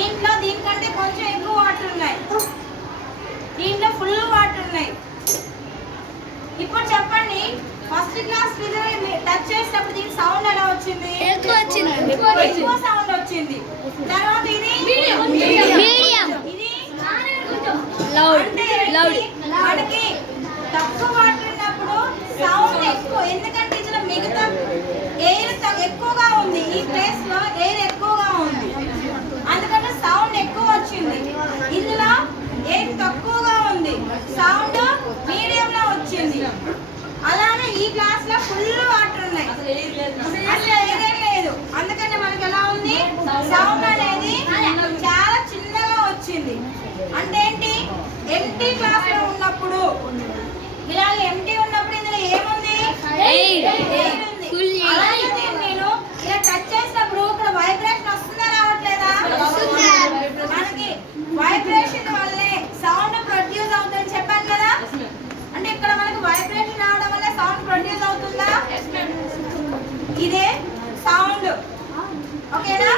దీంట్లో దీనికంటే కొంచెం ఎక్కువ వాటర్ ఉన్నాయి, దీంట్లో ఫుల్ వాటర్ ఉన్నాయి. ఇప్పుడు చెప్పండి, ఫస్ట్ క్లాస్ టచ్ చేసినప్పుడు దీని సౌండ్ ఎలా వచ్చింది? ఎక్కువ సౌండ్ వచ్చింది. తర్వాత ఇది మనకి తక్కువ వాటర్ ఉన్నప్పుడు సౌండ్ ఎక్కువ, ఎందుకంటే ఇందులో మిగతా ఎయిర్ ఎక్కువగా ఉంది, ఈ ప్లేస్ లో ఎయిర్ ఎక్కువగా ఉంది, అందుకని సౌండ్ ఎక్కువ వచ్చింది. ఇందులో ఎయిర్ తక్కువగా ఉంది, సౌండ్ మీడియం లో వచ్చింది. అలానే ఈ గ్లాస్ లో ఫుల్ వాటర్ ఉన్నాయి, అసలు ఎయిర్ లేదు, అందుకని మనకి ఎలా ఉంది? సౌండ్ అనేది చాలా చిన్నగా వచ్చింది. అంటే ఏంటి? ఎంటీ గ్లాస్ లో ఉన్నప్పుడు, ఇలాగ ఎంటీ ఉన్నప్పుడు ఇందులో ఏముంది? ఎయిర్ ఉంది. నేను ఇలా టచ్ చేసినప్పుడు ఇక్కడ వైబ్రేషన్ వస్తుందా రావట్లేదా? మనకి వైబ్రేషన్ వల్లే సౌండ్ ప్రొడ్యూస్ అవుతుందని చెప్పాను కదా. అంటే ఇక్కడ మనకి వైబ్రేషన్ రావడం వల్ల సౌండ్ ప్రొడ్యూస్ అవుతుందా? ఇదే సౌండ్, ఓకేనా?